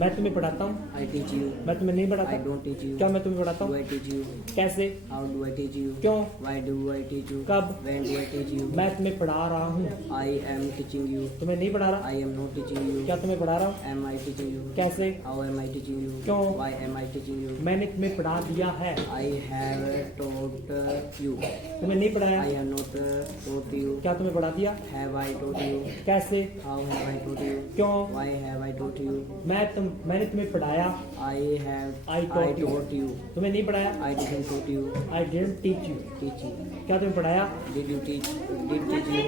मैं तुम्हें पढ़ाता हूँ। I teach you. मैं तुम्हें नहीं I पढ़ाता। don't teach you. क्या मैं तुम्हें पढ़ाता Do हूँ? I teach you? कैसे? How do I teach you? क्यों? Why do I teach you? कब? When do I teach you? मैं तुम्हें पढ़ा रहा हूँ। I am teaching you. तुम्हें नहीं पढ़ा रहा। I am not teaching you. क्या तुम्हें पढ़ा रहा हूँ? Am I teaching you? कैसे? How am I teaching you? क्यों? Why am I teaching you? मैंने तुम्हें पढ़ा दिया है। I have taught you. तुम्हें नहीं पढ़ाया। I have not taught you. क्या तुम्हें पढ़ा दिया? Have I taught you? कैसे? How have I taught you? क्यों? Why have I taught you? मैंने तुम्हें पढ़ाया। I have I taught you. taught you. तुम्हें नहीं पढ़ाया। I didn't taught you. I didn't teach you। Teach you. क्या तुम्हें पढ़ाया? Did you teach? Did teach you?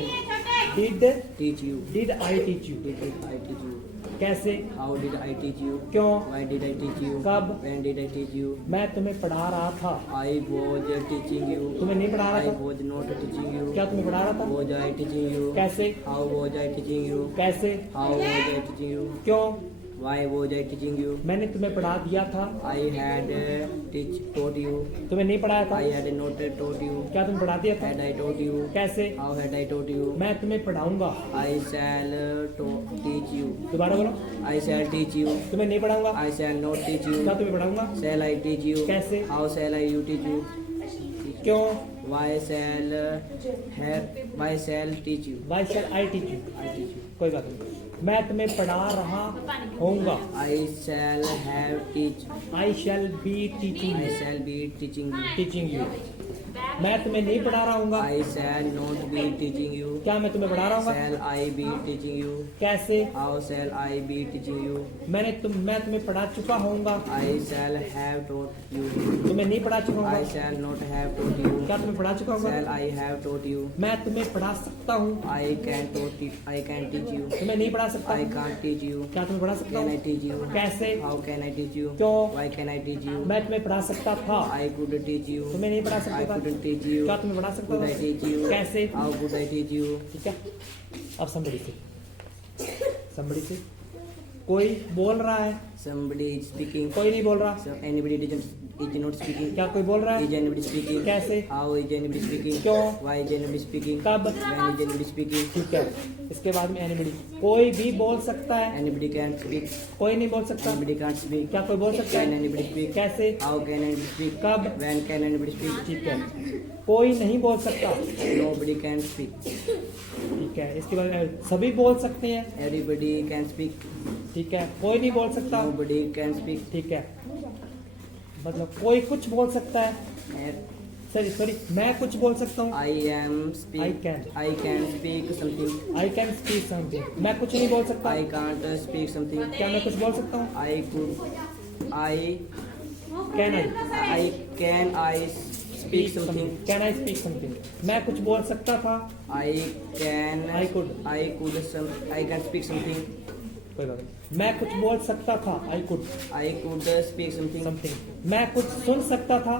Did Teach you. did I teach you? Did I teach you? कैसे? How did I teach you? क्यों? Why did I teach you? कब? When did I teach you? मैं तुम्हें पढ़ा रहा था। I was teaching you. तुम्हें नहीं पढ़ा I रहा था। was not teaching you. क्या तुम्हें पढ़ा रहा था? Was I teaching you? कैसे? How was I teaching you? कैसे? How was I teaching you? क्यों? Why was I teaching you? मैंने तुम्हें पढ़ा दिया था। I had taught you. तुम्हें नहीं पढ़ाया था। I had not taught you. क्या तुम्हें पढ़ा दिया था? Had I taught you? कैसे? How had I taught you? मैं तुम्हें पढ़ाऊंगा। I shall teach you. दोबारा बोलो। I shall teach you. तुम्हें नहीं पढ़ाऊंगा। I shall not teach you. क्या तुम्हें पढ़ाऊंगा? Shall I teach you? कैसे? How shall I you teach you? क्यों? Why shall teach you? Why shall I teach you? I teach you. कोई बात नहीं। मैं तुम्हें पढ़ा रहा होऊंगा। I shall have teach. I shall be teaching I you। shall be teaching you. teaching you। मैं तुम्हें नहीं पढ़ा रहा हूँगा। I shall not be teaching you. क्या मैं तुम्हें पढ़ा रहा हूँगा? Shall I be teaching you? कैसे? How shall I be teaching you? मैं तुम्हें पढ़ा चुका होऊंगा। I shall have taught you. तुम्हें नहीं पढ़ा चुका I होऊंगा। shall not have taught you. क्या तुम्हें पढ़ा चुका होऊंगा? Shall I have taught you? मैं तुम्हें पढ़ा सकता हूँ। I can taught it. I can teach you. तुम्हें नहीं पढ़ा सकता। I can't teach you. क्या तुम्हें पढ़ा सकता Can I हूँ? teach you? कैसे? How can I teach you? क्यों? Why can I teach you? मैं तुम्हें पढ़ा सकता था। I could teach you. तुम्हें नहीं पढ़ा I सकता था। couldn't teach you. क्या तुम्हें पढ़ा सकता Could I था? teach you? कैसे? How could I teach you? ठीक है। अब somebody से कोई बोल रहा है। Somebody is speaking. कोई नहीं बोल रहा। So anybody is not speaking. क्या कोई बोल रहा Is है? anybody speaking? कैसे? How is anybody speaking? क्यों? Why is anybody speaking? कब? When is anybody speaking? ठीक है। इसके बाद में anybody कोई भी बोल सकता है। Anybody can speak. कोई नहीं बोल सकता। Anybody can't speak. क्या कोई बोल सकता Can है? anybody speak? कैसे? How can anybody speak? कब? When can anybody speak? ठीक है। कोई नहीं बोल सकता। Nobody can speak. ठीक है। इसके बाद में सभी बोल सकते हैं। Everybody can speak. ठीक है। कोई नहीं बोल सकता। Nobody can speak. ठीक है। मतलब कोई कुछ बोल सकता है। सॉरी मैं कुछ बोल सकता हूँ। I am speak. I can. I can speak something. I can speak something। मैं कुछ नहीं बोल सकता। I can't speak something. क्या मैं कुछ बोल सकता हूँ? I could. I Can I? can I speak something. Can I speak something? मैं कुछ बोल सकता था। I can. I could. I can speak something. कोई बात नहीं। मैं कुछ बोल सकता था। I could I could speak something. something। मैं कुछ सुन सकता था।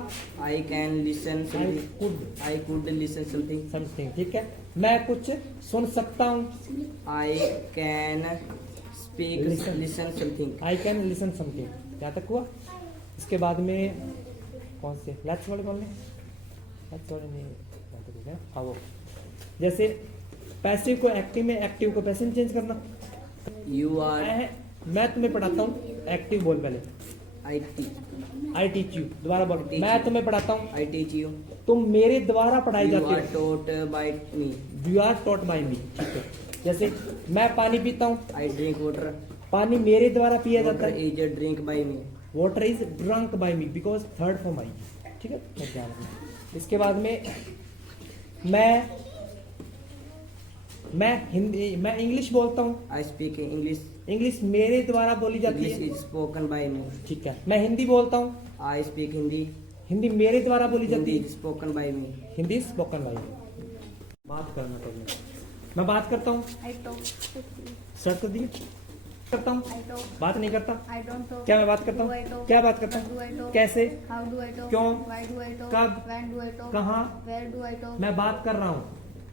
I can listen I something. could I could listen something. something। ठीक है। मैं कुछ सुन सकता हूँ। I can speak listen something. I can listen something। यहाँ तक हुआ। इसके बाद में कौन से लेट्स वर्ड बोलने? लेट्स वर्ड नहीं यहाँ तक है। हाँ वो जैसे पैसिव को एक्टिव में, एक्टिव को पैसिव में चेंज करना। You are. मैं तुम्हें पढ़ाता हूँ। एक्टिव बोल पहले। I teach. I teach you. दोबारा बोलो। teach मैं you. तुम्हें पढ़ाता हूँ। I teach you. तुम मेरे द्वारा पढ़ाई You जाती are हो। taught by me. You are taught by me. ठीक है। जैसे मैं पानी पीता हूँ। I drink water. पानी मेरे द्वारा पिया जाता Water है। is a drink by me. Water is drunk by me because third form I. ठीक है। मैं ध्यान रखना। इसके बाद में मैं इंग्लिश बोलता हूँ। I speak English. इंग्लिश मेरे द्वारा बोली जाती English है। is spoken by me. ठीक है। मैं हिंदी बोलता हूँ। I speak Hindi. हिंदी मेरे द्वारा बोली जाती Hindi है। is spoken by me. Hindi spoken by. बात करना पड़ेगा। मैं बात करता हूँ। I talk. शर्त तो दी करता हूँ। I talk. बात नहीं करता। I don't talk. क्या मैं बात करता Do I हूँ? talk? क्या बात करता What do I हूँ? talk? कैसे? How do I talk? क्यों? Why do I talk? कब? When do I talk? कहाँ? Where do I talk? मैं बात कर रहा हूँ।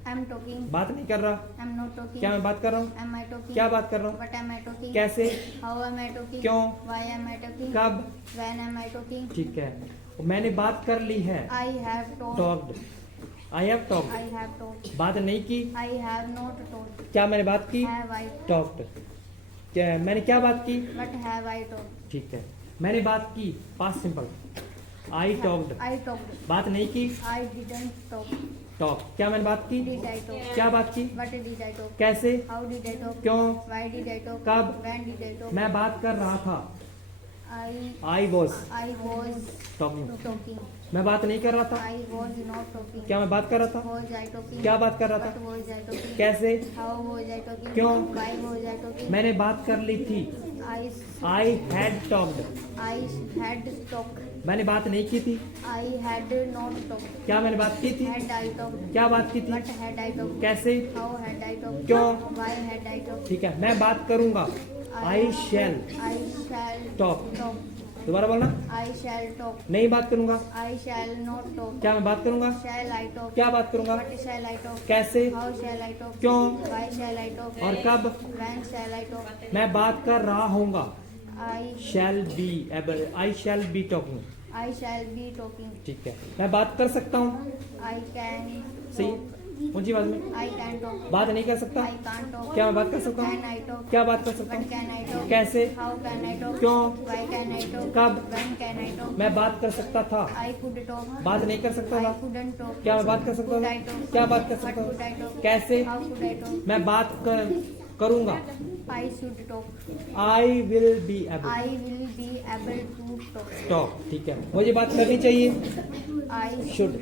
I'm talking. बात नहीं कर रहा। I'm not talking. क्या मैं बात कर रहा हूँ? Am I talking? क्या बात कर रहा हूँ? What am I talking? कैसे? How am I talking? क्यों? Why am I talking? कब? When am I talking? ठीक है। मैंने बात कर ली है। I have talked. Talked. I have talked. I have talked. बात नहीं की। I have not talked. क्या मैंने बात की? Have I? टॉक्ड। मैंने क्या बात की? What have I talked? ठीक है, मैंने बात की, past simple, I talked, I talked. बात नहीं की, I didn't talk. टॉक, क्या मैंने बात की? Did I talk? क्या बात की? What did I talk? कैसे? How did I talk? क्यों? Why did I talk? कब? When did I talk? मैं बात कर रहा था, I I was I was talking, talking. मैं बात नहीं कर रहा था, I was not talking. क्या मैं बात कर रहा था? Was I talking? क्या बात कर रहा What था? was I talking? कैसे? How was I talking? क्यों? Why was I talking? मैंने बात कर ली थी, I I had talked, I had talked. मैंने बात नहीं की थी, I had not talked. क्या मैंने बात की थी? Had I talked? क्या बात की थी? What had I talked? कैसे? How had I talked? क्यों? Why had I talked? ठीक है, मैं बात करूंगा, आई शैल I shall Talk. talk. दोबारा बोलना, I shall talk. नहीं बात करूंगा, I shall not talk. क्या मैं बात करूंगा? Shall I talk? क्या बात करूंगा? What shall I talk? कैसे? How shall I talk? क्यों? Why shall I talk? और कब? When shall I talk? मैं बात कर रहा होऊंगा, I shall be able, I shall be talking, I shall be talking. ठीक है, मैं बात कर सकता हूँ, I can सही, talk. ऊंची आवाज में, I can talk. बात नहीं कर सकता, I can't talk. क्या मैं बात कर सकता Can हूँ? I talk? क्या बात कर सकता What हूँ? can I talk? कैसे? How can I talk? क्यों? Why can I talk? कब? When can I talk? मैं बात कर सकता था, I could talk. बात नहीं कर सकता I था, couldn't talk. क्या मैं बात कर सकता Could था? I talk? क्या बात कर What सकता could I था? talk? कैसे? How could I talk? मैं करूंगा, I should talk. I will be able I will be able to talk. Talk, ठीक है, मुझे बात करनी चाहिए, I should,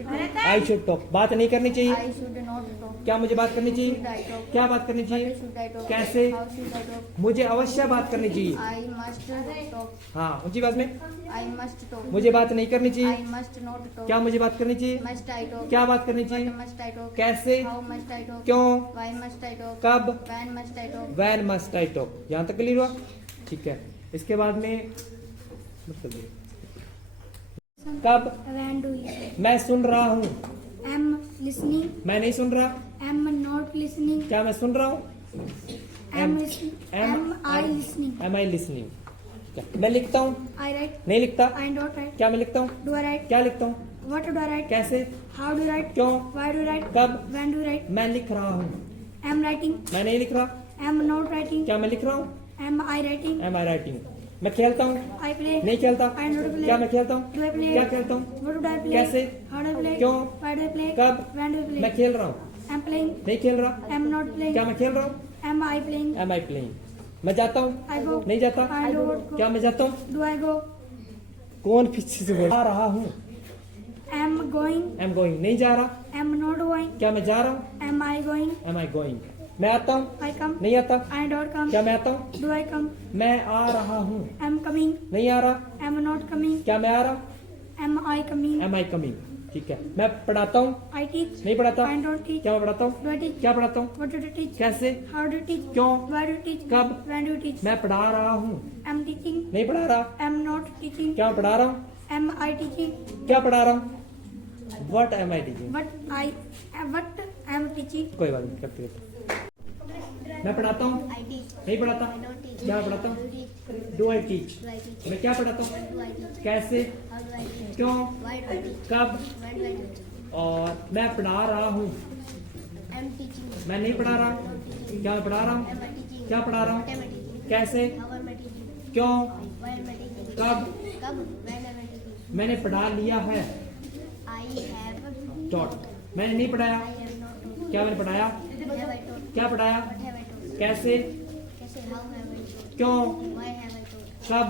I should talk, बात नहीं करनी चाहिए, I should not talk. क्या मुझे बात करनी Should चाहिए? I talk? क्या बात करनी What चाहिए? should I talk? कैसे? How should I talk? मुझे अवश्य बात करनी चाहिए, I must talk. हाँ ऊंची आवाज में, I must talk. मुझे बात नहीं करनी I चाहिए, must not talk. क्या मुझे बात करनी चाहिए? Must I talk? क्या बात करनी What चाहिए? must I talk? कैसे? How must I talk? क्यों? Why must I talk? कब? When must I talk? When must I talk, यहाँ तक क्लियर हुआ? ठीक है, इसके बाद में कब? When do you say? मैं सुन रहा हूँ, Am listening. मैं नहीं सुन रहा, Am not listening. क्या मैं सुन रहा हूँ? Am listening. Am I listening? Am I listening, मैं लिखता हूँ, I write. नहीं लिखता, I don't write. क्या मैं लिखता हूँ? Do I write? क्या लिखता हूँ? What do I write? कैसे? How do I write? क्यों? Why do I write? कब? When do I write? मैं लिख रहा हूँ, Am writing. मैं नहीं लिख रहा, Am not writing. क्या मैं लिख रहा हूँ? Am I writing? Am I writing, मैं खेलता हूँ, I play. नहीं खेलता, I don't play. क्या मैं खेलता हूँ? Do I play? क्या खेलता हूँ? What do I play? कैसे? How do I play? क्यों? Why do I play? कब? When do I play? मैं खेल रहा हूँ, Am playing. नहीं खेल रहा, Am not playing. क्या मैं खेल रहा हूँ? Am I playing? Am I playing, मैं जाता हूँ, I go. नहीं जाता, I don't go. क्या मैं जाता हूँ? Do I go? कौन पीछे से बोल आ रहा हूँ? Am going. एम गोइंग, नहीं जा रहा, Am not going. क्या मैं जा रहा हूँ? Am I going? Am I going, मैं आता हूँ, I come. नहीं आता, I don't come. क्या मैं आता हूँ? Do I come? मैं आ रहा हूँ, Am coming. नहीं आ रहा, Am not coming. क्या मैं आ रहा? Am I coming? Am I coming, ठीक है, मैं पढ़ाता हूँ, I teach. नहीं पढ़ाता, I don't teach. क्या मैं पढ़ाता हूँ? Do I teach? क्या पढ़ाता हूँ? What do you teach? कैसे? How do you teach? क्यों? Why do you teach? कब? When do you teach? मैं पढ़ा रहा हूँ, Am teaching. नहीं पढ़ा रहा, Am not teaching. क्या मैं पढ़ा रहा हूँ? Am I teaching? क्या पढ़ा रहा हूँ? What am I teaching, What am teaching? कोई बात नहीं, करते करते मैं पढ़ाता हूँ, I teach. नहीं पढ़ाता, I don't teach. क्या पढ़ाता Do हूँ? you teach? Do I teach, Do I teach? मैं क्या पढ़ाता हूँ? What do I teach? कैसे? How do I teach? क्यों? Why do I teach? कब? When do I teach? और मैं पढ़ा रहा हूँ, I'm teaching. मैं नहीं पढ़ा रहा, क्या मैं पढ़ा रहा हूँ? Am I teaching? क्या पढ़ा रहा What हूँ? am I teaching? कैसे? How am I teaching? क्यों? Why am I teaching? कब? कब? When am I teaching? मैंने पढ़ा लिया है, I have टॉट, मैंने नहीं पढ़ाया, I have not taught. क्या मैंने पढ़ाया? What have I taught? क्या पढ़ाया? What have I taught? कैसे? कैसे? How have I taught? क्यों? Why have I taught? कब?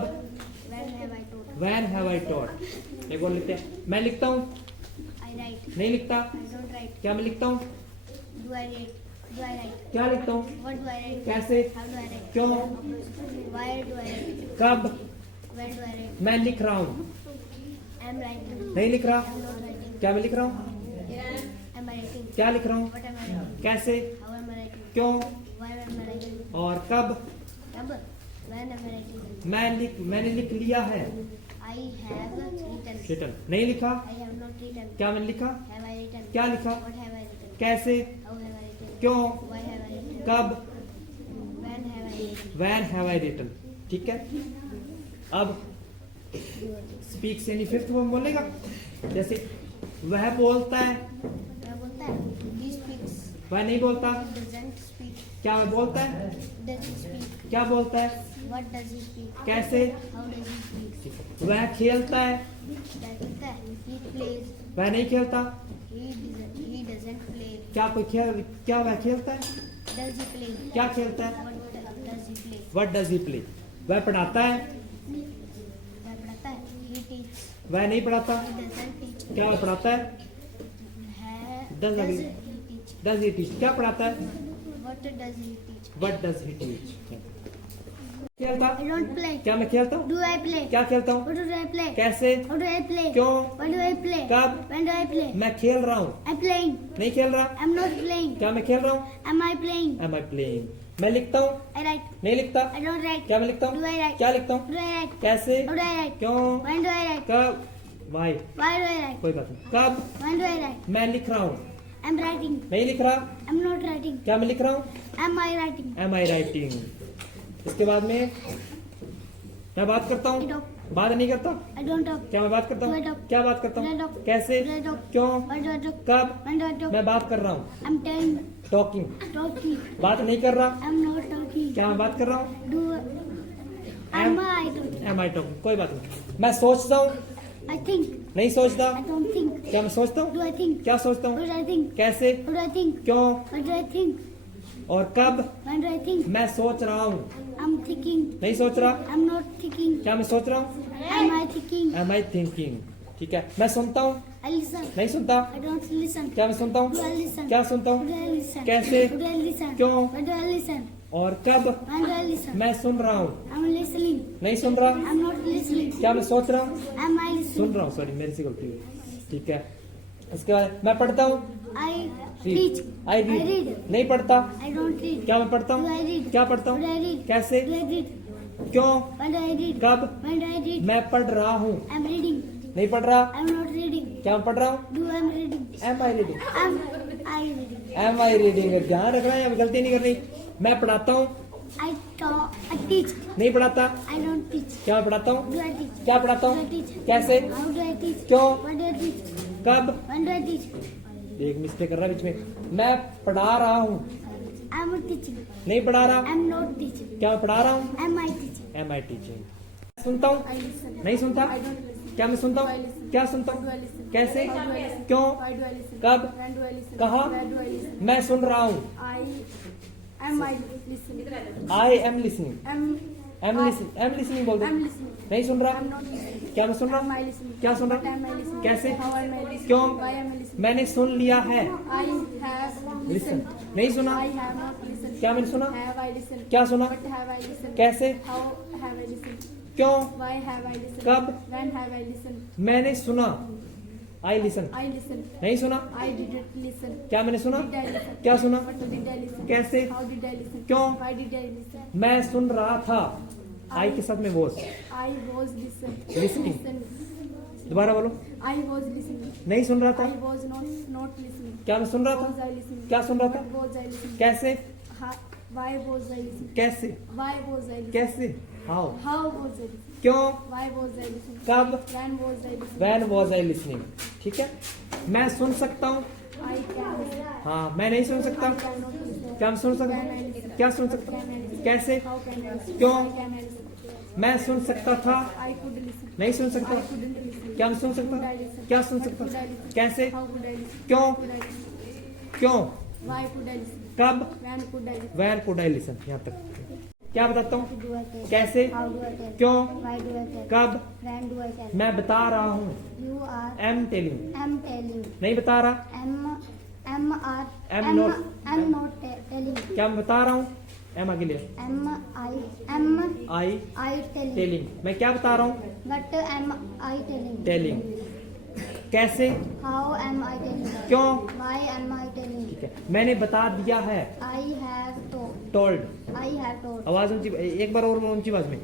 When have I taught? When have I taught, एक और लिखते हैं, मैं लिखता हूँ, I write. नहीं लिखता, I don't write. क्या मैं लिखता हूँ? Do I write? Do I write? क्या लिखता हूँ? What do I write? कैसे? How do I write? क्यों? Why do I write? कब? When do I write? मैं लिख रहा हूँ, I'm writing. नहीं लिख रहा, I'm not writing. क्या मैं लिख रहा हूँ? Am I writing? क्या लिख रहा हूँ? What am I writing? कैसे? How am I writing? क्यों? Why am I writing? और कब? कब? When am I writing? मैंने लिख लिया है, I have written. रिटन, नहीं लिखा, I have not written. क्या मैंने लिखा? Have I written? क्या लिखा? What have I written? कैसे? How have I written? क्यों? Why have I written? कब? When have I written? When have I written, ठीक है। अब स्पीक से नहीं, फिफ्थ वो बोलेगा, जैसे वह बोलता है, क्या बोलता है? He speaks. वह नहीं बोलता, He doesn't speak. क्या बोलता है? Does he speak? क्या बोलता है? What does he speak? कैसे? How does he speak? वह खेलता है, खेलता है. He plays. वह नहीं खेलता. He doesn't play. क्या वह खेलता है? Does he play? क्या खेलता है? What does he play? What does he play? वह पढ़ाता है, वह पढ़ाता है. He teaches. वह नहीं पढ़ाता. He doesn't teach. क्या वह पढ़ाता है? Does Does he- he teach? Does he teach? क्या पढ़ाता है? What does he teach? What does he teach? खेलता. I don't play. क्या मैं खेलता हूँ? Do I play? क्या खेलता हूँ? What do I play? कैसे? How do I play? क्यों? What do I play? कब? When do I play? मैं खेल रहा हूँ. I'm playing. नहीं खेल रहा. I'm not playing. क्या मैं खेल रहा हूँ? Am I playing? Am I playing? मैं लिखता हूँ. I write. नहीं लिखता. I don't write. क्या मैं लिखता हूँ? Do I write? क्या लिखता हूँ? Do I write? कैसे? How do I write? क्यों? When do I write? कब? Why? Why do I write? कोई बात नहीं. कब? When do I write? मैं लिख रहा हूँ. I'm writing. नहीं लिख रहा. I'm not writing. क्या मैं लिख रहा हूँ? Am I writing? Am I writing? इसके बाद में मैं बात करता I हूँ. talk. बात नहीं करता. I don't talk. क्या मैं बात करता Do I हूँ? talk? क्या बात करता Do I हूँ? talk? कैसे? Do I talk? क्यों? Why do I talk? कब? When do I talk? मैं बात कर रहा हूँ. I'm telling. टॉकिंग. Talking. बात नहीं कर रहा. I'm not talking. क्या मैं बात कर रहा हूँ? Do. Am I talking? Am I talking? कोई बात नहीं. मैं सोचता हूँ. I think. नहीं सोचता. I don't think. क्या मैं सोचता हूँ? Do I think? क्या सोचता What हूँ? do I think? कैसे? What do I think? क्यों? What do I think? और कब? When do I think? मैं सोच रहा हूँ. I'm thinking. नहीं सोच रहा. I'm not thinking. क्या मैं सोच रहा हूँ? Am I thinking? Am I thinking? ठीक है. मैं सुनता हूँ. I listen. नहीं सुनता. I don't listen. क्या मैं सुनता Do I हूँ? listen? क्या सुनता Do हूँ? I listen? कैसे? Do I listen? क्यों? When do I listen? और कब? When do I listen? मैं सुन रहा हूँ. I'm listening. नहीं सुन रहा. I'm not listening. क्या मैं सोच रहा हूँ? Am I soon listening? रहा हूँ. सॉरी, मेरी से गलती हुई. ठीक है. इसके बाद मैं पढ़ता हूँ. I teach. I I read. read. नहीं पढ़ता. I don't read. क्या मैं पढ़ता Do I हूँ? read? क्या पढ़ता Do I हूँ? read? कैसे? Do I read? क्यों? When do I read? कब? When do I read? मैं पढ़ रहा हूँ. I'm reading. नहीं पढ़ रहा. I'm not reading. क्या मैं पढ़ रहा हूँ? Do I'm reading. Am I reading. Am I reading? Am I reading. ध्यान रखना है, गलती नहीं करनी. मैं पढ़ाता हूँ. I talk. I teach. नहीं पढ़ाता. I don't teach. क्या मैं पढ़ाता हूँ? Do I teach? क्या पढ़ाता Do I हूँ? teach? कैसे? How do I teach? क्यों? What do I teach? कब? When do I teach? एक मिस्टेक कर रहा है बीच में. मैं पढ़ा रहा हूँ. I'm teaching. नहीं पढ़ा रहा. I'm not teaching. क्या मैं पढ़ा रहा हूँ? Am I teaching? Am I teaching. सुनता हूँ. I listen. नहीं सुनता. I don't listen. क्या मैं सुनता Do I हूँ? listen? क्या सुनता Do I हूँ? listen? कैसे? How do I listen? क्यों? Why do I listen? कब? When do I listen? कहाँ? Where do I listen? मैं सुन रहा हूँ. Am I listening? I am listening. Am am listening बोल दो. I'm listening. नहीं सुन रहा. I'm not listening. क्या मैं सुन रहा Am I हूँ? listening? क्या सुन What रहा am I हूँ? listening? कैसे? How am I listening? क्यों? Why am I listening? मैंने सुन लिया है. I have listen. listened. नहीं सुना. I have not listened. क्या मैंने सुना? Have I listened? क्या सुना? What have I listened? कैसे? How have I listened? क्यों? Why have I listened? कब? When have I listened? मैंने सुना. I listen. I listened. नहीं सुना. I didn't listen. क्या मैंने सुना? Did I listen? क्या सुना? What did I listen? कैसे? How did I listen? क्यों? Why did I listen? मैं सुन रहा था. आई के साथ में was. I was listening. Listening. Listened. दोबारा बोलो. I was listening. नहीं सुन रहा I था. was not listening. क्या मैं सुन रहा Was था? I listening? क्या सुन रहा था? What was I listening? कैसे? Why was I listening? कैसे? Why was I listening? कैसे? How. How was I listening? क्यों? Why was I listening? कब? When was I listening? When was I listening? ठीक है. मैं सुन सकता हूँ. I can listen. हाँ, मैं नहीं सुन सकता. I cannot listen. क्या मैं सुन सकता Can I हूँ? listen? क्या सुन सकता Can I हूँ? listen? कैसे? How can I listen? क्यों? Why can I listen? मैं सुन सकता था. I could listen. नहीं सुन सकता. I couldn't listen. क्या मैं सुन सकता Could I हूँ? listen? क्या सुन What सकता could I हूँ? listen? कैसे? How could I listen? क्यों? Could I listen? क्यों? Why could I listen? कब? When could I listen? Where could I listen? यहाँ तक. क्या बताता हूँ? Do I tell? कैसे? How do I tell? क्यों? Why do I tell? कब? When do I tell? मैं बता रहा हूँ. You are. Am telling. Am telling. नहीं बता रहा. Am are. Am not. Am not telling. क्या मैं बता रहा हूँ? एम आगे लिया. Am I I telling. Telling. मैं क्या बता रहा हूँ? But am I telling? Telling. कैसे? How am I telling? क्यों? Why am I telling? ठीक है. मैंने बता दिया है. I have told. Told. I have told. आवाज ऊंची. एक बार और बोलो ऊंची आवाज में.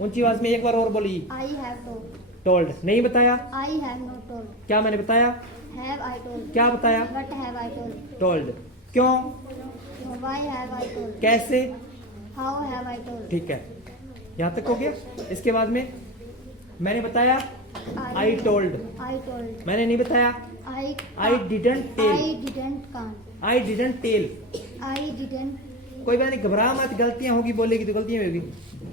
ऊंची आवाज में एक बार और बोली. I have told. टोल्ड. नहीं बताया. I have not told. क्या मैंने बताया? Have I told? क्या बताया? What have I told? Told. क्यों? Why have I told? कैसे? How have I told? ठीक है. यहाँ तक हो गया. इसके बाद में मैंने बताया. I told. I told. मैंने नहीं बताया. I I didn't tell. I didn't come. I didn't tell. I didn't कोई बात नहीं, घबरा मत, गलतियां होगी, बोलेगी तो गलतियां होगी।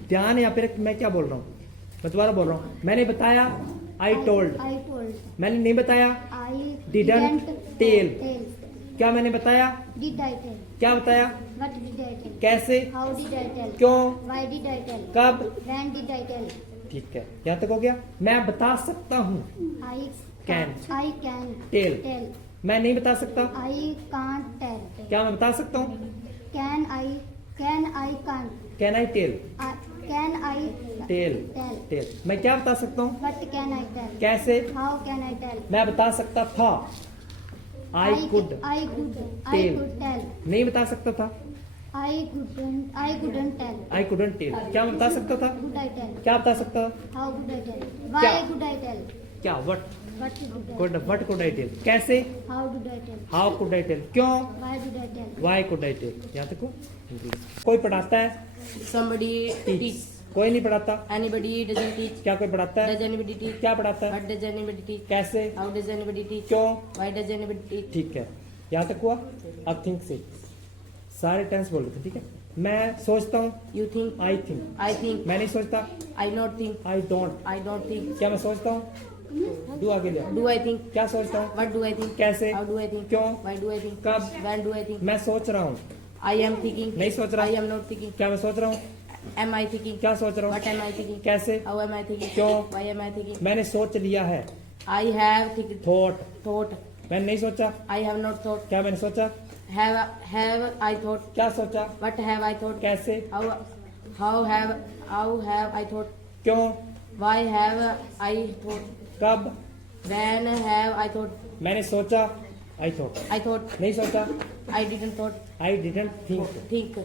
ध्यान, या फिर मैं क्या बोल रहा हूँ, मैं दोबारा बोल रहा हूँ। मैंने बताया आई टोल्ड, I told. मैंने नहीं बताया I Didn't tell. tell. क्या मैंने बताया, Did I tell? क्या बताया, What did I tell? कैसे, How did I tell? क्यों, Why did I tell? कब। When did I tell? ठीक है, यहाँ तक हो गया। मैं बता सकता हूँ, I Can. I can Tell. tell. मैं नहीं बता सकता, I can't tell. क्या मैं बता सकता हूँ, Can I can't. Can I tell, Can I tell, tell? Tell. मैं क्या बता सकता हूँ, What can I tell? कैसे। How can I tell? मैं बता सकता था, I could, I could Tell. tell. नहीं बता सकता था, I couldn't tell. I couldn't tell. क्या मैं बता सकता था, Could I tell? क्या बता सकता था, How could I tell? Why क्या? could I tell? क्या, what What could I tell? Could, what could I tell, कैसे, How did I tell? How could I tell, क्यों, Why did I tell? Why could I tell. यहाँ तक हो। कोई पढ़ाता है, Somebody टीच, teach. कोई नहीं पढ़ाता। Anybody doesn't teach. क्या कोई पढ़ाता है, Does anybody teach? क्या पढ़ाता है, What does anybody teach? कैसे, How does anybody teach? क्यों। Why does anybody teach? ठीक है, यहाँ तक हुआ। अब थिंक से सारे टेंस बोल रहे थे, ठीक है। मैं सोचता हूँ, You think. I think. I think. मैं नहीं सोचता, I not think. I don't. I don't think. क्या मैं सोचता हूँ, डू आगे लिया। Do I think? क्या सोचता हूँ, What do I think? कैसे, How do I think? क्यों, Why do I think? कब। When do I think? मैं सोच रहा हूँ, I am thinking. नहीं सोच रहा। I am not thinking. क्या मैं सोच रहा हूँ, Am I thinking? क्या सोच रहा What हूँ, am I thinking? कैसे, How am I thinking? क्यों। Why am I thinking? मैंने सोच लिया है, I have थॉट। thought. मैंने नहीं सोचा, I have not thought. क्या मैंने सोचा, Have I thought? क्या सोचा, What have I thought? कैसे, How have I thought? क्यों, Why have I thought? कब। When have I thought? मैंने सोचा, आई थॉट। I thought. नहीं सोचा, I didn't thought. I didn't think. Think.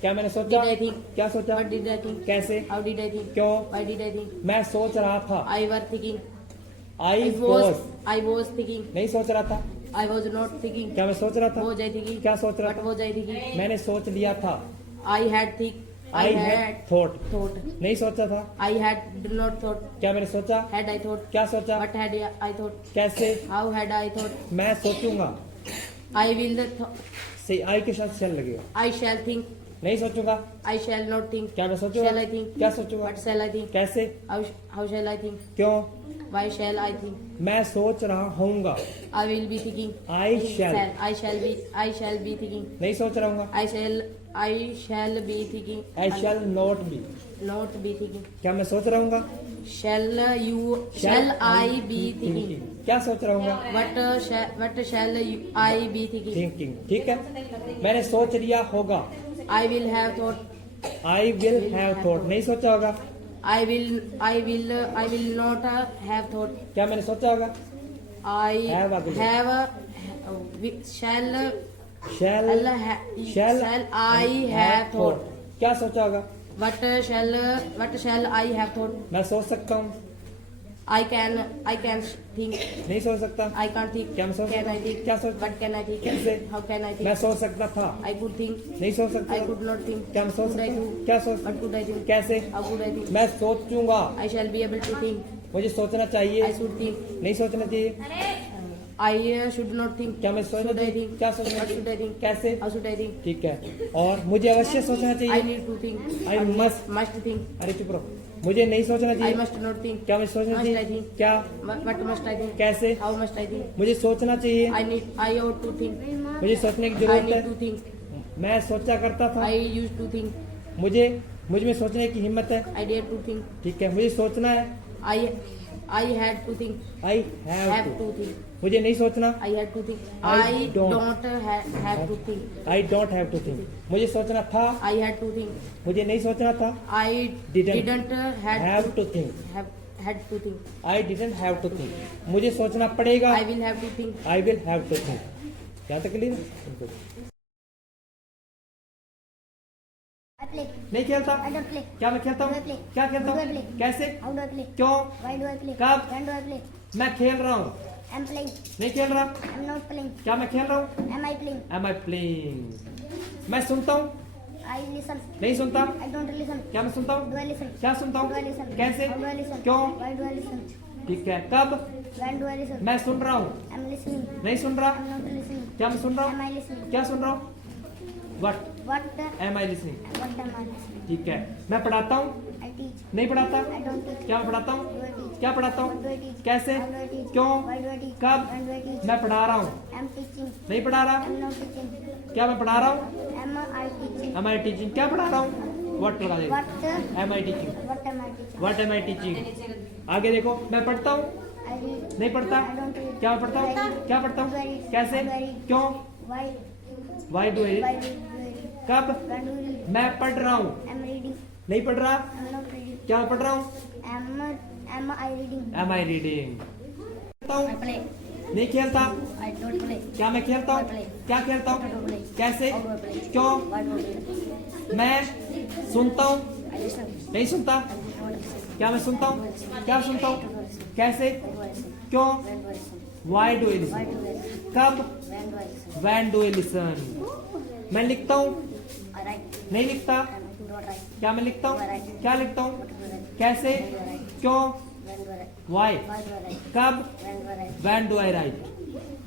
क्या मैंने सोचा, Did I think? क्या सोचा, What did I think? कैसे, How did I think? क्यों। Why did I think? मैं सोच रहा था, I was thinking. I I was thinking. नहीं सोच रहा था, I was not thinking. क्या मैं सोच रहा था, Was I thinking? क्या सोच रहा What था, was I thinking? मैंने सोच लिया था, I had think. I had thought. thought. नहीं सोचा था, I had not thought. क्या मैंने सोचा, Had I thought? क्या सोचा, What had I thought? कैसे, How had I thought? मैं सोचूंगा, I will से आई के साथ चल लगेगा। I shall think. नहीं सोचूंगा, I shall not think. क्या मैं सोचूंगा, Shall I think? क्या सोचूंगा, What shall I think? कैसे, How shall I think? क्यों। Why shall I think? मैं सोच रहा हूँगा, I will be thinking. I shell. I shall be thinking. नहीं सोच रहा हूँगा, I shall be thinking. I shall not be. Not be thinking. क्या मैं सोच रहा हूँगा, Shall I be thinking? क्या सोच रहा हूँगा, What shall I be thinking? Thinking. ठीक है, मैंने सोच लिया होगा, I will have thought. I will have thought. नहीं सोचा होगा, I will not have thought. क्या मैंने सोचा होगा, I Have आगे ले। shall shell I have thought. क्या सोचा होगा, What shall I have thought? मैं सोच सकता हूँ, I can think. नहीं सोच सकता, I can't think. क्या मैं सोच Can सकता I हूँ, think? क्या सोच, What can I think? कैसे, How can I think? मैं सोच सकता था, I could think. नहीं सोच सकता, I could not think. क्या मैं सोच Could I सकता do? हूँ, क्या सोच, What could I think? कैसे, How could I think? मैं सोचूंगा, I shall be able to think. मुझे सोचना I चाहिए, should think. नहीं सोचना चाहिए, I should not think. क्या मैं सोचना Should I चाहिए, think? क्या सोचना What should I चाहिए, think? कैसे। How should I think? ठीक है, और मुझे अवश्य सोचना I चाहिए, need to think. I must think. अरे चुप रहो, मुझे नहीं सोचना I चाहिए, must not think. क्या मैं सोचना Must I चाहिए, think? क्या, What must I think? कैसे, How must I think? मुझे सोचना चाहिए, I ought to think. मुझे सोचने की I जरूरत need to है, think. मैं सोचा करता था, I used to think. मुझ में सोचने की हिम्मत है। I dare to think. ठीक है, मुझे सोचना है, I had to think. I have Have to. to think. मुझे नहीं सोचना, I had to think. I I don't. don't have to think. I don't have to think. मुझे सोचना था, I had to think. मुझे नहीं सोचना था, I Didn't. didn't have to think, had to think. I didn't have to think. मुझे सोचना पड़ेगा, I will have to think. I will have to think. यहाँ तक क्लियर है? I play. नहीं खेलता, I don't play. क्या मैं खेलता Do I हूँ, play? क्या खेलता Do I हूँ, play? कैसे, How do I play? क्यों, Why do I play? कब? When do I play? मैं खेल रहा हूँ, I'm playing. नहीं खेल रहा, I'm not playing. क्या मैं खेल रहा हूँ, Am I playing? Am I playing. मैं सुनता हूँ, I listen. नहीं सुनता, I don't listen. क्या मैं सुनता Do हूँ, I listen? क्या सुनता Do I हूँ, listen? कैसे, How do I listen? क्यों, Why do I listen? ठीक है, कब, When do I listen? मैं सुन रहा हूँ, I'm listening. नहीं सुन रहा, I'm not listening. क्या मैं सुन रहा Am हूँ, I listening? क्या सुन रहा हूँ, what, What M I listening? What am I listening? ठीक है। मैं पढ़ाता हूँ? I teach. नहीं पढ़ाता? I don't teach. क्या मैं पढ़ाता हूँ? Do I teach? क्या पढ़ाता What do I हूँ? teach? कैसे? How do I teach? क्यों? Why do I teach? कब? When do I teach? मैं पढ़ा रहा हूँ? I'm teaching. नहीं पढ़ा रहा? I'm not teaching. क्या मैं पढ़ा रहा हूँ? Am I teaching? Am I teaching? क्या पढ़ा रहा हूँ? व्हाट लगा देगा? What M I teaching? What am I teaching? What am I teaching? आगे देखो, मैं पढ़ता हूँ? I read. नहीं पढ़ता? I don't read. क्या मैं पढ़ता I हूँ? read. क्या पढ़ता Do I हूँ? read? कैसे? Do I read? क्यों? Why? Why do Why I? read? Do I read? कब? When do you read? मैं पढ़ रहा हूँ? I'm reading. नहीं पढ़ रहा? I'm not reading. क्या मैं पढ़ रहा हूँ? Am I reading? Am I reading? खेलता I हूँ? play. नहीं खेलता? I don't play. क्या मैं खेलता I हूँ? play. क्या खेलता I don't हूँ? play. कैसे? How do I play? क्यों? Why do I play? मैं सुनता हूँ? I listen. नहीं सुनता? I don't listen. क्या मैं सुनता हूँ? क्या सुनता हूँ? कैसे? When do I listen? क्यों? When do I listen? Why do I Why listen? do I listen? कब? When do I listen? Van do I listen? मैं लिखता हूँ? I write. नहीं लिखता? I do not write. क्या मैं लिखता हूँ? क्या लिखता हूँ? What do I write? कैसे? When do I write? क्यों? When do I write? Why? Why do I write? कब? When do I write? When do I write?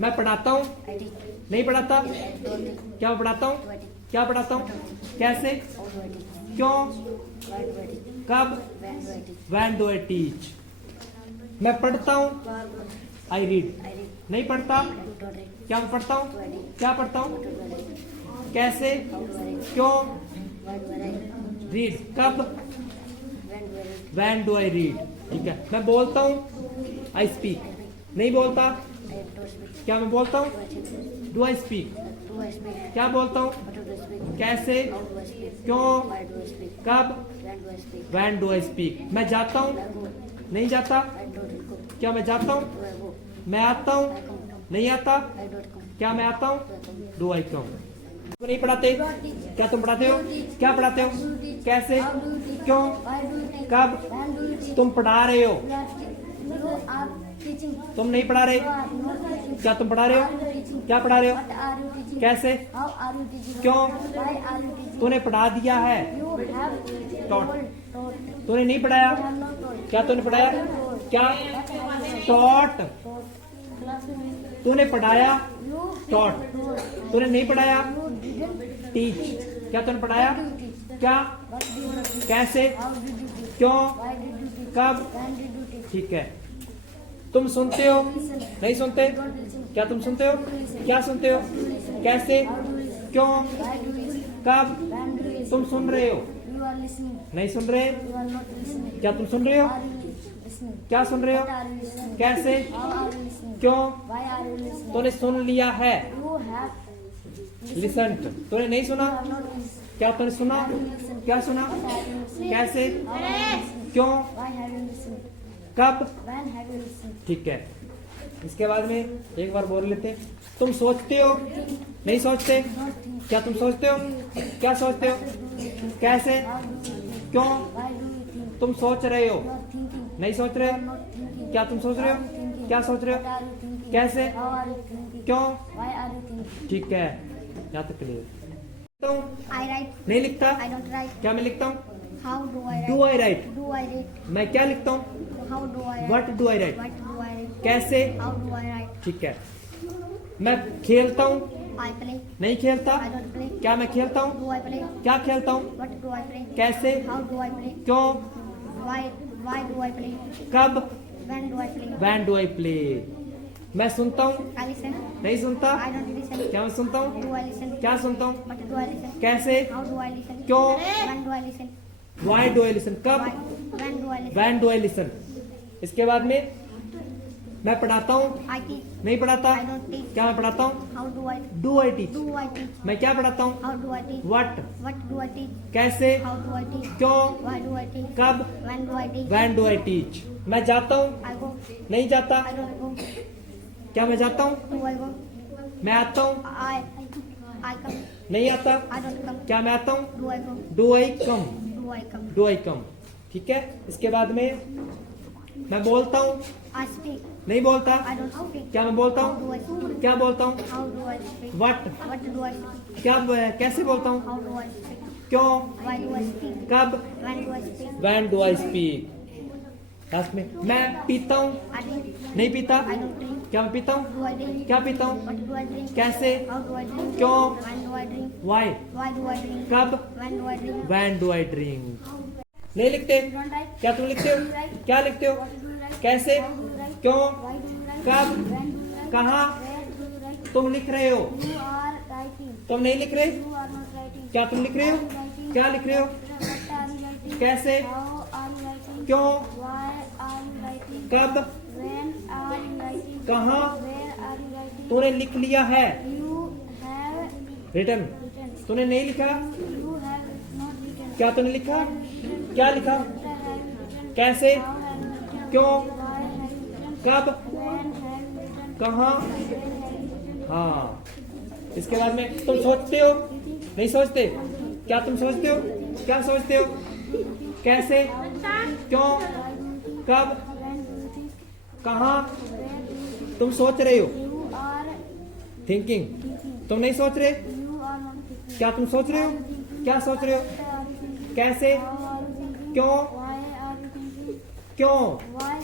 मैं पढ़ाता हूँ? I teach. नहीं पढ़ाता? I don't teach. क्या मैं पढ़ाता Do हूँ? I teach? क्या पढ़ाता हूँ? कैसे? How do I teach? क्यों? Why do I teach? कब? When do I teach? Van do I teach? मैं पढ़ता हूँ? I read? I read. नहीं पढ़ता? I do not read. क्या मैं पढ़ता Do हूँ? I read? क्या पढ़ता What हूँ? do I read? कैसे? How do I read? क्यों? Why do I read? Read? कब? When do I read? Van do I read? ठीक है। मैं बोलता हूँ? I speak? नहीं बोलता? I don't speak. क्या मैं बोलता Do हूँ? I speak? Do I speak? Do I speak? क्या बोलता हूँ? What do I speak? कैसे? How do I speak? क्यों? Why do I speak? कब? When do I speak? Van do I speak? मैं जाता I हूँ? go. नहीं जाता? I don't go. क्या मैं जाता हूँ? Do I go? मैं आता हूँ? I come. नहीं आता? I don't come. क्या मैं आता हूँ? Do I come? Do I come? तुम नहीं पढ़ाते? क्या तुम पढ़ाते हो? क्या पढ़ाते हो? कैसे? क्यों? Why do you teach? कब? When do you teach? तुम पढ़ा रहे हो? You are teaching. तुम नहीं पढ़ा रहे? You are not teaching. क्या तुम पढ़ा रहे Are हो? you teaching? क्या पढ़ा रहे हो? What are you teaching? कैसे? How are you teaching? क्यों? Why are you teaching? तूने पढ़ा दिया है? You have Taught. told. तूने नहीं पढ़ाया? You have not told. क्या तूने पढ़ाया? क्या? What have you taught? told? Class में तूने पढ़ाया? you taught? told. तूने नहीं पढ़ाया? You didn't teach? क्या तूने पढ़ाया? do you teach? क्या? What did you teach? कैसे? How did you teach? क्यों? Why did you teach? कब? When did you teach? ठीक है। तुम सुनते हो? नहीं सुनते? Don't listen. क्या तुम सुनते हो? क्या सुनते हो? कैसे? How do you listen? क्यों? Why do you listen? कब? When do you listen? तुम सुन रहे हो? You are listening. नहीं सुन रहे? You are not listening. क्या तुम सुन रहे हो? Are you listening? क्या सुन रहे What हो? are you listening? कैसे? How are you listening? क्यों? Why are you listening? तूने सुन लिया है? You have listen. तूने नहीं सुना? You have not listened. क्या तूने सुना? Have you listened? क्या सुना? What have you listened? कैसे? How have you listened? क्यों? Why have you listened? कब? When have you listened? ठीक है। इसके बाद में एक बार बोल लेते हैं। तुम सोचते हो? नहीं सोचते? Not think. क्या तुम सोचते हो? क्या सोचते हो? कैसे? How do you think? क्यों? Why do you think? तुम सोच रहे हो? You are thinking. नहीं सोच रहे? You are not thinking. क्या तुम सोच रहे How are you हो? thinking? क्या सोच रहे What हो? are you thinking? कैसे? How are you thinking? क्यों? Why are you thinking? ठीक है। यहाँ तक क्लियर। तो I write. नहीं लिखता? I don't write. क्या मैं लिखता हूँ? How do I write? Do I right? Do I write? मैं क्या लिखता हूँ? How do I write? What do I right? What do I write? कैसे? How do I write? ठीक है। मैं खेलता हूँ? I play. नहीं खेलता? I don't play. क्या मैं खेलता हूँ? Do I play? क्या खेलता हूँ? What do I play? कैसे? How do I play? क्यों? Why do I play? कब? When do I play? Van do I play? मैं सुनता हूँ? I listen. नहीं सुनता? I don't listen. क्या मैं सुनता हूँ? Do I listen? क्या सुनता हूँ? What do I listen? कैसे? How do I listen? क्यों? When do I listen? Why do I listen? Why? कब? When do I listen? Van do I listen? इसके बाद में मैं पढ़ाता हूँ? I teach. नहीं पढ़ाता? I don't teach. क्या मैं पढ़ाता हूँ? How do I? Do I teach? Do I teach? मैं क्या पढ़ाता हूँ? How do I teach? What? What do I teach? कैसे? How do I teach? क्यों? Why do I teach? कब? When do I teach? Van do I teach? मैं जाता हूँ? I go. नहीं जाता? I don't go. क्या मैं जाता हूँ? Do I go? मैं आता हूँ? I come. नहीं आता? I don't come. क्या मैं आता हूँ? Do I go? Do I come? Do I come? Do I come? ठीक है। इसके बाद में मैं बोलता हूँ? I speak. नहीं बोलता? I don't speak. क्या मैं बोलता How हूँ? do I speak? क्या बोलता हूँ? How do I speak? What? What do I speak? क्या कैसे बोलता हूँ? How do I speak? क्यों? Why do I speak? कब? When do I speak? Van do I speak? Last में मैं पीता हूँ? I drink. नहीं पीता? I don't drink. क्या मैं पीता हूँ? Do I drink? क्या पीता हूँ? What do I drink? कैसे? How do I drink? क्यों? When do I drink? Why? Why do I drink? कब? When do I drink? When do I drink? नहीं लिखते? Don't write. क्या तुम लिखते हो? क्या लिखते हो? What do you write? कैसे? How do you write? क्यों? Why do you write? कब? When do you write? कहाँ? Where do you write? तुम लिख रहे हो? You are writing. तुम नहीं लिख रहे? You are not writing. क्या तुम लिख रहे हो? Are you writing? क्या लिख रहे हो? What are you writing? कैसे? How are you writing? क्यों? Why are you writing? कब? When are you writing? कहाँ? Where are you writing? तूने लिख लिया है You have रिटर्न written. तूने नहीं लिखा You have not written. क्या तूने लिखा क्या लिखा What have you written? कैसे How have you written? क्यों Why have you written? कब When have you written? कहाँ Where have you written? हाँ इसके बाद में तुम सोचते हो नहीं सोचते क्या तुम सोचते हो क्या सोचते हो कैसे क्यों कब When do you think? कहाँ Where do you think? तुम सोच रहे हो You are थिंकिंग thinking. तुम नहीं सोच रहे You are not thinking. क्या तुम सोच रहे हो क्या सोच रहे हो What are you thinking? कैसे How are you thinking? क्यों Why are you thinking? क्यों Why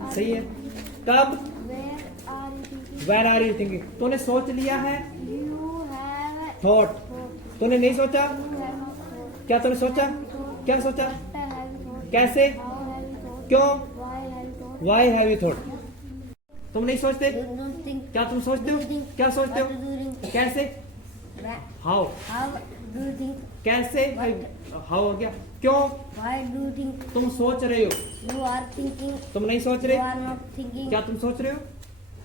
are सही you है thinking? कब Where are you thinking? Where are you thinking तूने सोच लिया है You have थॉट thought. तूने नहीं सोचा You have not thought. क्या तूने सोचा क्या सोचा What have you thought? कैसे How have you thought? क्यों Why have you thought? Y have you thought तुम नहीं सोचते You don't think. क्या तुम सोचते हो क्या सोचते What हो do you think? कैसे how How do you think? कैसे हाउ हो गया क्यों Why do you think? तुम सोच रहे हो You are thinking. तुम नहीं सोच You रहे are not thinking. क्या तुम सोच रहे हो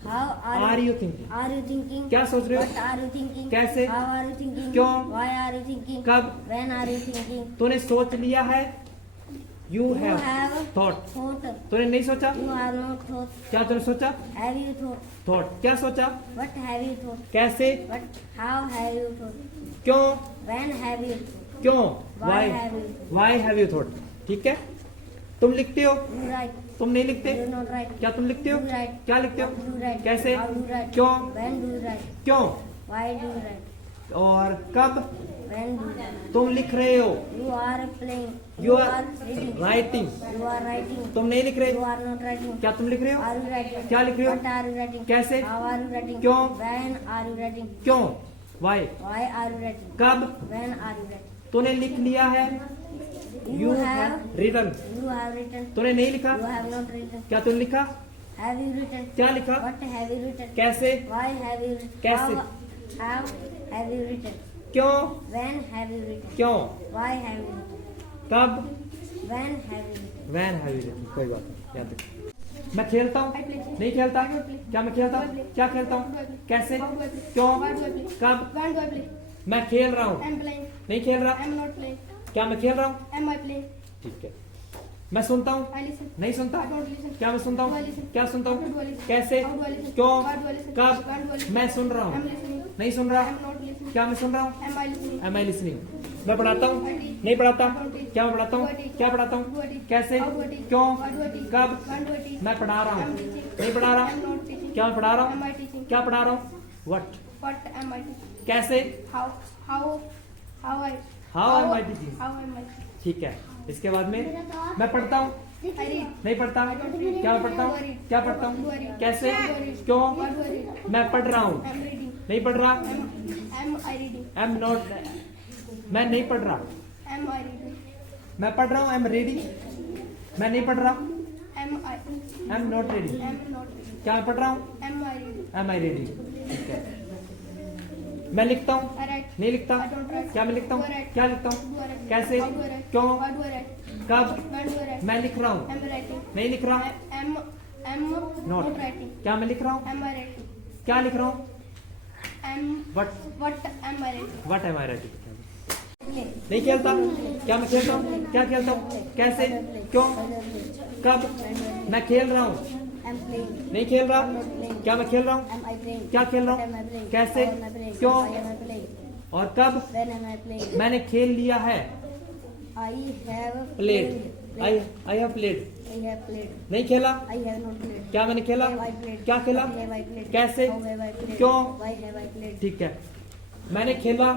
How are you thinking Are you thinking? क्या सोच रहे What हो are you thinking? कैसे? How are you thinking? क्यों? Why are you thinking? कब When are you thinking? तूने सोच लिया है you You have have thought thought. तूने नहीं सोचा You are not thought. क्या तूने सोचा Have you thought? थॉट क्या सोचा What have you thought? कैसे What? How have you thought? क्यों When have you thought? क्यों Why why have you? Why have you thought ठीक है तुम लिखते हो You write. तुम नहीं लिखते You not write. क्या तुम लिखते हो You write. क्या लिखते What do हो you write? कैसे How do you write? क्यों When do you write? क्यों Why do you write? और कब When do you write? तुम लिख रहे हो You are playing. You are reading. Writing You are writing. तुम नहीं लिख रहे You are not writing. क्या तुम लिख रहे हो Are you writing? क्या लिख रहे हो? What are you writing? कैसे? How are you writing? क्यों? When are you writing? क्यों Y Why are you writing? कब When are you writing? तूने लिख लिया है You have written you have written. तूने नहीं लिखा You have not written. क्या तूने लिखा Have you written? क्या लिखा What have you written? कैसे Why have you written? कैसे? How have you written? क्यों When have you written? क्यों Why have you written? कब When have you written? When have you written कोई बात नहीं याद रखो मैं खेलता हूँ नहीं खेलता क्या मैं खेलता हूँ क्या खेलता हूँ कैसे क्यों कब When do I play? मैं खेल रहा हूँ I'm playing. नहीं खेल रहा I'm not playing. क्या मैं खेल रहा हूँ Am I playing? ठीक है मैं सुनता हूँ I listen. नहीं सुनता I don't listen. क्या मैं सुनता Do I हूँ listen? क्या सुनता How do I हूँ listen? कैसे How do I listen? क्यों What do I listen? कब When do I listen? मैं सुन रहा I'm हूँ listening. नहीं सुन रहा I'm not listening. क्या मैं सुन रहा हूँ Am I listening? Am I listening मैं पढ़ाता हूँ नहीं पढ़ाता क्या मैं पढ़ाता हूँ क्या पढ़ाता हूँ कैसे क्यों कब When do I teach? मैं पढ़ा रहा हूँ I'm teaching. नहीं पढ़ा रहा I'm not teaching. क्या मैं पढ़ा रहा Am हूँ I teaching? क्या पढ़ा रहा हूँ what What am I teaching? कैसे How? How I? How am I teaching? How am I teaching? ठीक है इसके बाद में मैं पढ़ता हूँ I read. नहीं पढ़ता क्या मैं पढ़ता हूँ क्या पढ़ता हूँ कैसे क्यों What do I read? मैं पढ़ रहा हूँ I'm reading. नहीं पढ़ रहा Am I reading? Am not मैं नहीं पढ़ रहा Am I reading? मैं पढ़ रहा हूँ एम रीडिंग मैं नहीं पढ़ रहा Am I? Am not reading Am not reading. क्या मैं पढ़ रहा हूँ Am I reading? Am I reading ठीक है मैं लिखता हूँ I write. नहीं लिखता I don't write. क्या मैं लिखता Do I हूँ write? क्या लिखता हूँ Do I write? कैसे How do I write? क्यों What do I write? कब When do I write? मैं लिख रहा हूँ Am I writing? नहीं लिख रहा Am Not. not writing. क्या मैं लिख रहा हूँ Am I writing? क्या लिख रहा हूँ Am what what am I writing? What am I writing Play. नहीं खेलता क्या मैं खेलता हूँ क्या खेलता हूँ कैसे क्यों कब मैं खेल रहा हूँ I'm playing. नहीं खेल रहा क्या मैं खेल रहा हूँ Am I playing? क्या खेल रहा What am I हूँ playing? कैसे How am I playing? क्यों Why am I playing? और कब When am I playing? मैंने खेल लिया है I have played played. I have played I have played. नहीं खेला I have not played. क्या मैंने खेला Have I played? क्या खेला What have I played? कैसे How have I played? क्यों Why have I played? ठीक है मैंने खेला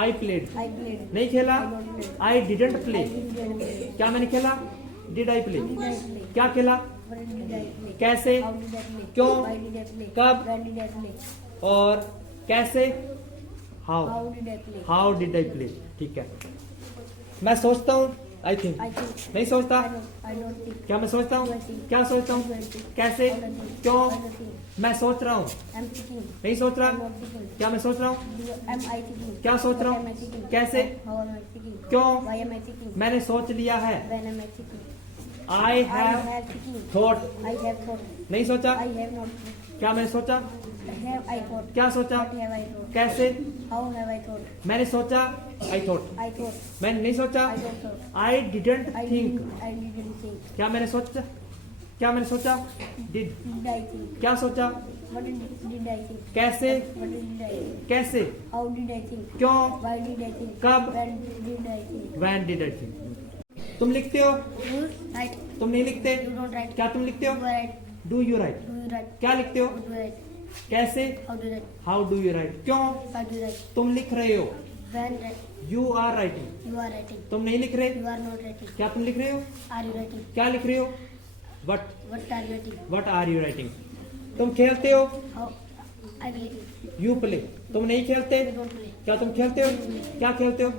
आई प्लेड I played. नहीं खेला I don't play. I didn't play I didn't play. क्या मैंने खेला did I play? Did I play? क्या खेला? What did I play? कैसे? How did I play? क्यों? Why did I play? कब? When did I play? और कैसे? How? How did I play? How did I play? ठीक है। मैं सोचता हूँ, आई थिंक। I think. नहीं सोचता? I don't think. क्या मैं सोचता हूँ? Do I think? क्या सोचता हूँ? Do I think? कैसे? How do I think? क्यों? How do I think? मैं सोच रहा हूँ। I'm thinking. नहीं सोच रहा? I'm not thinking. क्या मैं सोच रहा हूँ? Am I thinking? क्या सोच रहा What am I हूँ? thinking? कैसे? How am I thinking? क्यों? Why am I thinking? मैंने सोच लिया है। When am I thinking? I I have have thinking. Thought. I have thought. नहीं सोचा? I have not thought. क्या मैं सोचा? Have I thought? क्या सोचा? What have I thought? कैसे? How have I thought? मैंने सोचा, आई थॉट। I thought. मैंने नहीं सोचा, I don't thought. I didn't I think. didn't think. क्या मैंने सोचा? क्या मैंने सोचा? डिड। Did I think? क्या सोचा? What did I think? कैसे? What did I think? कैसे? How did I think? क्यों? Why did I think? कब? When did I think? When did I think. तुम लिखते हो? You write. तुम नहीं लिखते? You don't write. क्या तुम लिखते हो? Do I write? Do you right? Do you write? क्या लिखते हो? What do I write? कैसे? How do you write? How do you right? क्यों? How do you write? तुम लिख रहे हो? When write? You are writing. You are writing. तुम नहीं लिख रहे? You are not writing. क्या तुम लिख रहे हो? Are you writing? क्या लिख रहे हो? What What are you writing? What are you writing? तुम खेलते हो? How? I will. You play. तुम नहीं खेलते? You don't play. क्या तुम खेलते हो? क्या खेलते हो?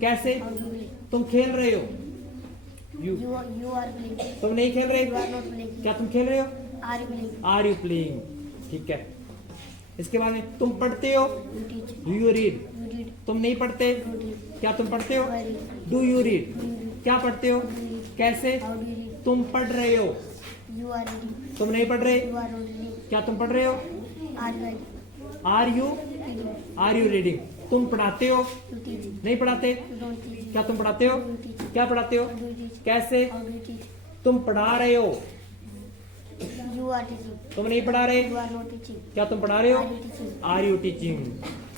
कैसे? How do you play? तुम खेल रहे हो? यू। You are playing. तुम नहीं खेल रहे? You are not playing. क्या तुम खेल रहे हो? Are you playing? Are you playing? ठीक है। इसके बाद में तुम पढ़ते हो? You teach. Do you read? You read. तुम नहीं पढ़ते? You read. क्या तुम पढ़ते हो? I read. Do you read? You read. क्या पढ़ते हो? How do you read? कैसे? How do you read? तुम पढ़ रहे हो? You are reading. तुम नहीं पढ़ रहे? You are not reading. क्या तुम पढ़ रहे हो? Are you writing? Are you? Reading. Are you reading? तुम पढ़ाते हो? You teach. नहीं पढ़ाते? You don't teach. क्या तुम पढ़ाते हो? You teach. क्या पढ़ाते हो? How do you teach? कैसे? How do you teach? तुम पढ़ा रहे हो? You are teaching. तुम नहीं पढ़ा रहे? You are not teaching. क्या तुम पढ़ा रहे हो? Are you teaching? Are you teaching?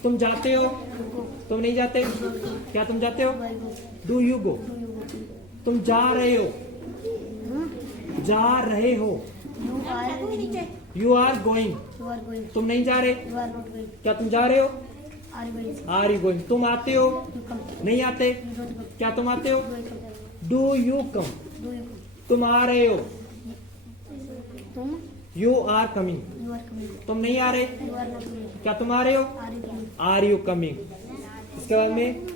तुम जाते हो? You go. तुम नहीं जाते? क्या तुम जाते हो? Do I go? Do you go? Do you go? तुम जा रहे हो? Hmm? जा रहे हो? You are going. You are going? You are going. तुम नहीं जा रहे? You are not going. क्या तुम जा रहे हो? Are you going? Are you going? तुम आते हो? You come. नहीं आते? You don't come. क्या तुम आते हो? Do I come? Do you come? Do you come? तुम आ रहे हो? तुम? You are coming? You are coming. तुम नहीं आ रहे? You are not coming. क्या तुम आ रहे हो? Are you coming? Are you coming? इसके बाद में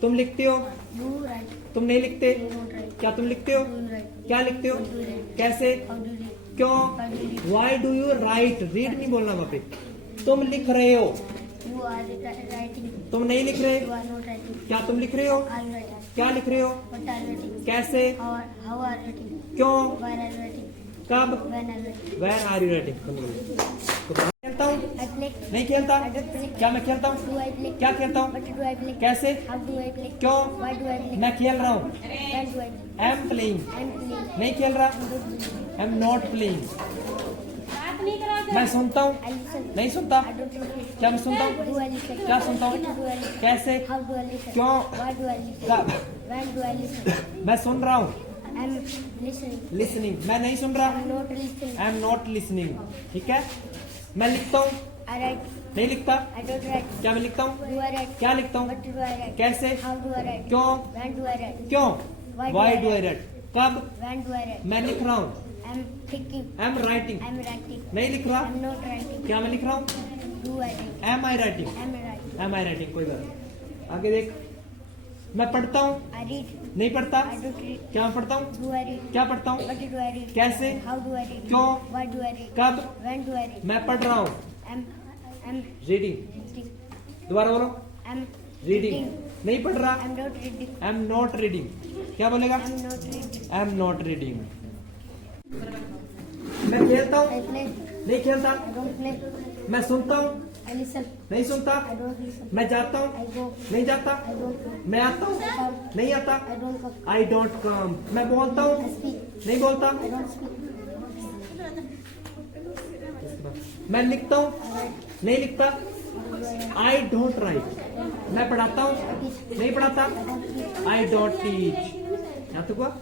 तुम लिखते हो? You write. तुम नहीं लिखते? You don't write. क्या तुम लिखते हो? Do you write? क्या लिखते हो? What do you write? कैसे? How do you read? क्यों? Why do you read? Why do you right? Read नहीं बोलना वहां पे। तुम लिख रहे हो? You are writing. तुम नहीं लिख रहे? You are not writing. क्या तुम लिख रहे हो? Are you writing? क्या लिख रहे हो? What are you writing? कैसे? How are you writing? क्यों? Where are you writing? कब? When are you writing? Where are you writing? तो मैं खेलता हूँ? I play. नहीं खेलता? I don't play. क्या मैं खेलता हूँ? Do I play? क्या खेलता हूँ? What do I play? कैसे? How do I play? क्यों? Why do I play? मैं खेल रहा हूँ। When do I play? I am playing? I'm playing. नहीं खेल रहा? I'm not playing. I am not playing? मैं सुनता हूँ? I listen. नहीं सुनता? I don't listen. क्या मैं सुनता Do हूँ? I listen? क्या सुनता हूँ? What do I listen? कैसे? How do I listen? क्यों? Why do I listen? कब? When do I listen? मैं सुन रहा हूँ? I'm listening. लिसनिंग? मैं नहीं सुन रहा? I'm not listening. I am not listening? ठीक है। मैं लिखता हूँ? I write. नहीं लिखता? I don't write. क्या मैं लिखता हूँ? Do I write? क्या लिखता हूँ? What do I write? कैसे? How do I write? क्यों? When do I write? क्यों? Why do why I do I write? Write? कब? When do I write? मैं लिख रहा हूँ? I'm thinking. I am writing? I'm writing. नहीं लिख रहा? I'm not writing. क्या मैं लिख रहा हूँ? Do I write? Am I writing? I'm writing. Am I writing? कोई बात नहीं। आगे देख। मैं पढ़ता हूँ? I read. नहीं पढ़ता? I don't read. क्या मैं पढ़ता हूँ? Do I read? क्या पढ़ता हूँ? What do I read? कैसे? How do I read? क्यों? Why do I read? कब? When do I read? मैं पढ़ रहा हूँ? I'm reading? reading. दोबारा बोलो। I'm reading? नहीं पढ़ रहा? I'm not reading. I am not reading? क्या बोलेगा? I'm not reading. I am not reading? मैं खेलता हूँ? I play. नहीं खेलता? I don't play. मैं सुनता हूँ? I listen. नहीं सुनता? I don't listen. मैं जाता हूँ? I go. नहीं जाता? I don't go. मैं आता हूँ? I come. नहीं आता? I don't come. I don't come? मैं बोलता I हूँ? speak. नहीं बोलता? I don't speak. मैं लिखता हूँ? I write. नहीं लिखता? How do I write? I don't write? मैं पढ़ाता हूँ? I teach. नहीं पढ़ाता? I don't teach. I don't teach? यहाँ तक हुआ?